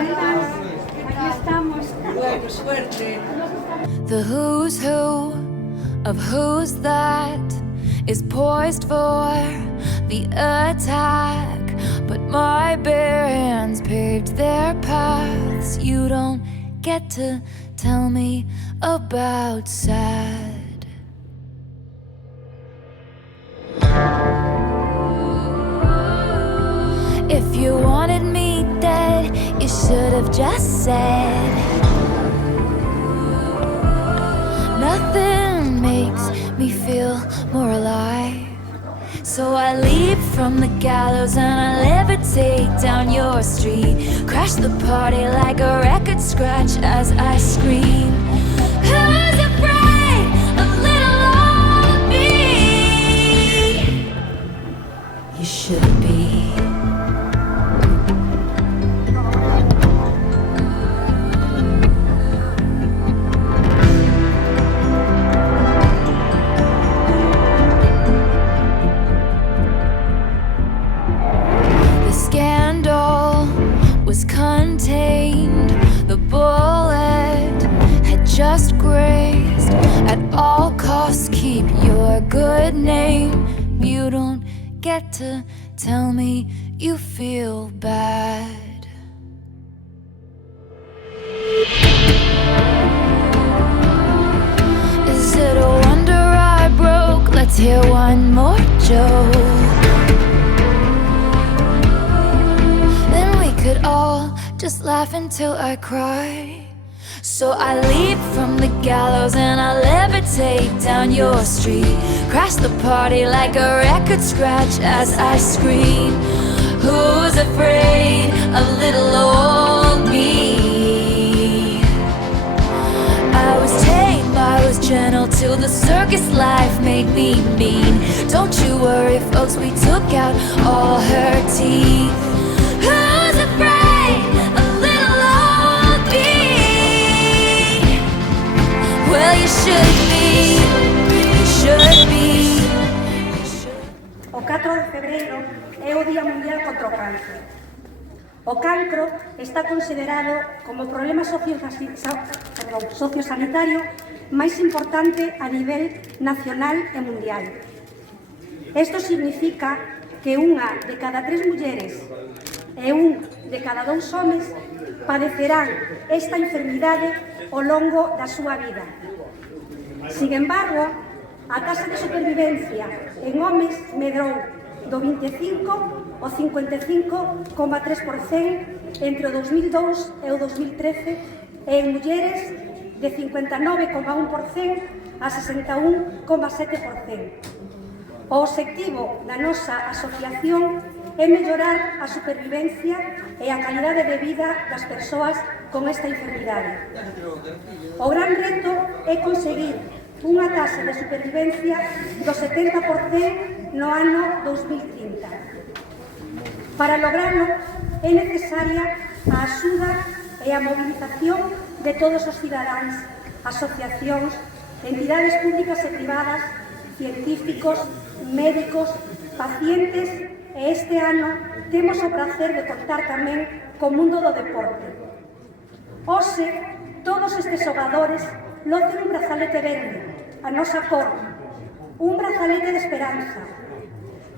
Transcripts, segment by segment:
Buenas, aquí estamos. Bueno, suerte. The who's who of who's that is poised for the attack, but my bare hands paved their paths. You don't get to tell me about sad. If you wanted me dead, you should have just said. Nothing makes me feel more alive. So I leap from the gallows and I levitate down your street. Crash the party like a record scratch as I scream. Who's afraid of little old me? You should be. Was contained, the bullet had just grazed. At all costs, keep your good name. You don't get to tell me you feel bad. Is it a wonder I broke? Let's hear one more joke. Could all just laugh until I cry. So I leap from the gallows and I levitate down your street. Crash the party like a record scratch as I scream. Who's afraid of little old me? I was tame, I was gentle till the circus life made me mean. Don't you worry folks, we took out all her teeth. Who's afraid of little old me? Well, you should be, you should be. O 4 de febreiro é o Día Mundial contra o Cáncer. O cancro está considerado como o problema sociosanitario máis importante a nivel nacional e mundial. Isto significa que unha de cada 3 mulleres e un de cada 2 homes padecerán esta enfermidade ao longo da súa vida. Sin embargo, a taxa de supervivencia en homes medrou do 25 ao 55,3% entre o 2002 e o 2013 e en mulleres de 59,1% a 61,7%. O obxectivo da nosa asociación é mellorar a supervivencia e a calidade de vida das persoas con esta enfermidade. O gran reto é conseguir unha taxa de supervivencia do 70% no ano 2030. Para lograrlo é necesaria a axuda e a movilización de todos os cidadáns, asociacións, entidades públicas e privadas, científicos, médicos, pacientes. E este ano temos o prazer de contar tamén co mundo do deporte. Hoxe, todos estes xogadores locen un brazalete verde, a nosa cor, un brazalete de esperanza,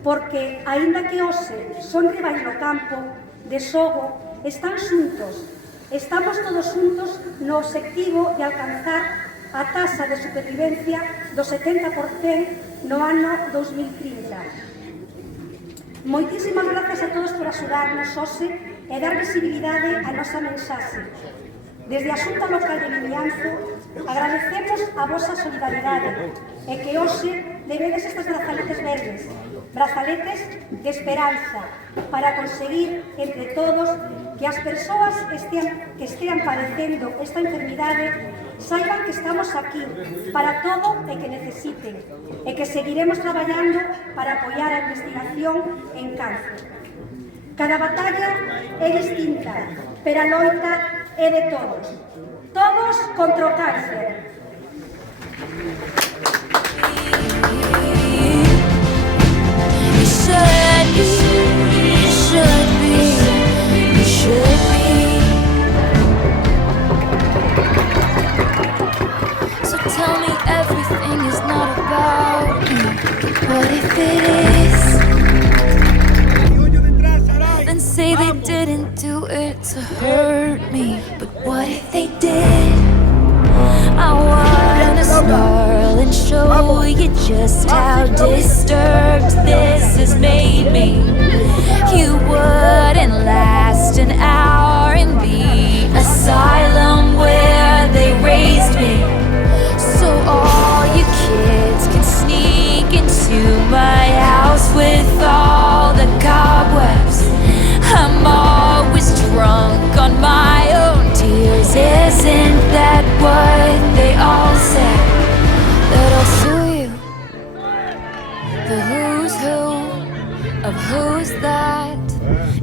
porque, aínda que hoxe son rivais no campo, de xogo, están xuntos, estamos todos xuntos no obxectivo de alcanzar a taxa de supervivencia do 70% no ano 2030. Moitísimas grazas a todos por axudarnos hoxe e dar visibilidade á nosa mensaxe. Desde a Xunta Local de Vimianzo agradecemos a vosa solidaridade e que hoxe levedes estes brazaletes verdes, brazaletes de esperanza, para conseguir entre todos que as persoas que estean padecendo esta enfermidade saiban que estamos aquí para todo e que necesiten e que seguiremos traballando para apoiar a investigación en cáncer. Cada batalla é distinta, pero a loita é de todos. Todos contra o cáncer. You should be it to hurt me, but what if they did? I wanna snarl and show you just how disturbed this has made me. You wouldn't last an hour in the asylum where they raised me. So all you kids can sneak into my house with all the cobwebs. I'm always drunk on my own tears. Isn't that what they all say? That I'll sue you. The who's who of who's that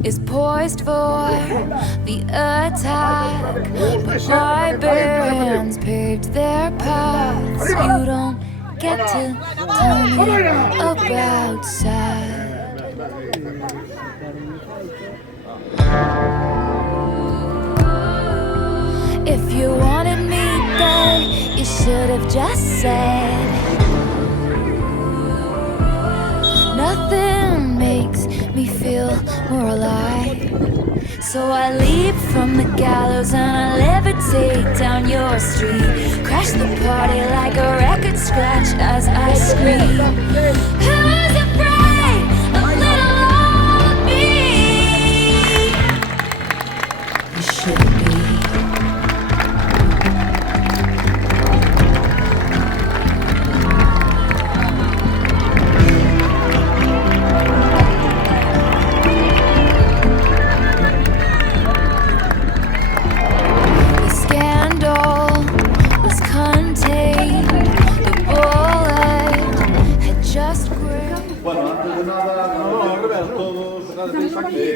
is poised for the attack. But my bands paved their paths. You don't get to tell me about sad. If you wanted me dead, you should have just said. Nothing makes me feel more alive. So I leap from the gallows and I levitate down your street. Crash the party like a record scratch as I scream. Who's afraid of little old me? You should be.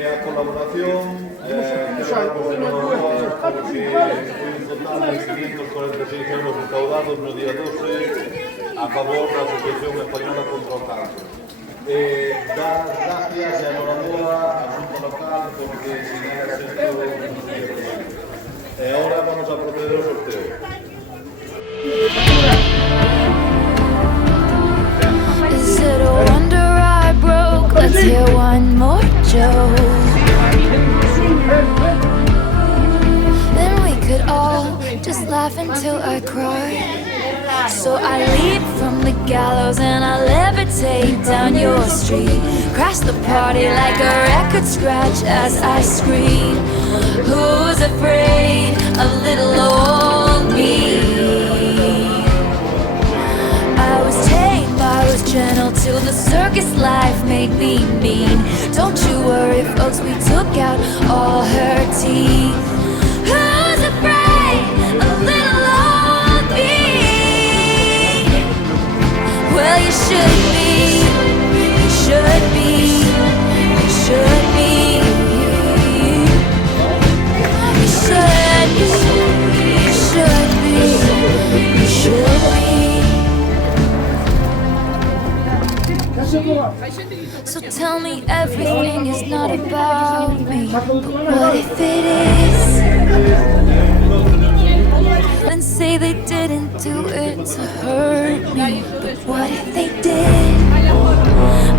A colaboración porque foi un total de 546 euros recaudados no día 12 a favor da Asociación Española contra o Cáncer. Dar gracias e enhorabuena a Junta Local porque sin ese sentido non sería posible. E agora vamos a proceder ao sorteo. Is it a wonder I broke? Let's hear one more joke. Then we could all just laugh until I cry. So I leap from the gallows and I levitate down your street. Crash the party like a record scratch as I scream. Who's afraid of little old me? I was tame, I was gentle till the circus life made me mean. Don't you worry folks, we took out all her teeth. Who's afraid of little old me? Well, you should be, you should be, you should be. You should be, you should be, you should be. So tell me everything is not about me, but what if it is? And say they didn't do it to hurt me, but what if they did?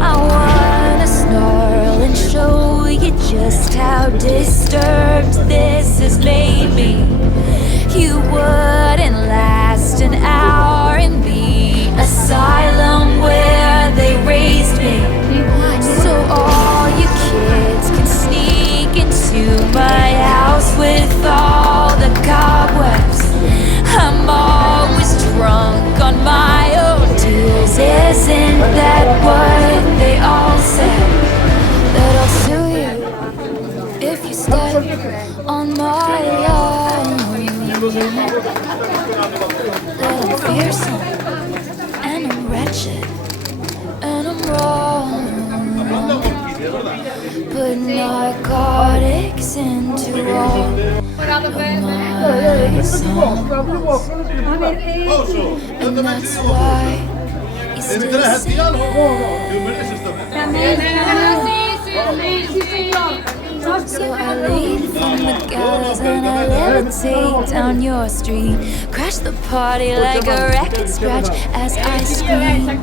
I wanna snarl and show you just how disturbed this has made me. You wouldn't last an hour in the asylum where they raised me. So all you kids can sneak into my house with all the cobwebs. I'm always drunk on my own tears. Isn't that what they all said? That I'll sue you if you step on my line. That I'm fearsome and I'm wretched and I'm wrong. Put narcotics into all of my songs. And that's why you still see So I lead from the gallows and I levitate down your street. Crash the party like a record scratch as I scream.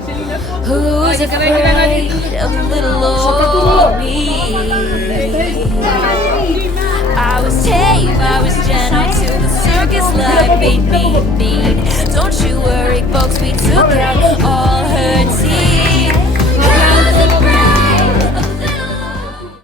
Who's afraid of little old me? I was need. Don't you worry, folks, we took care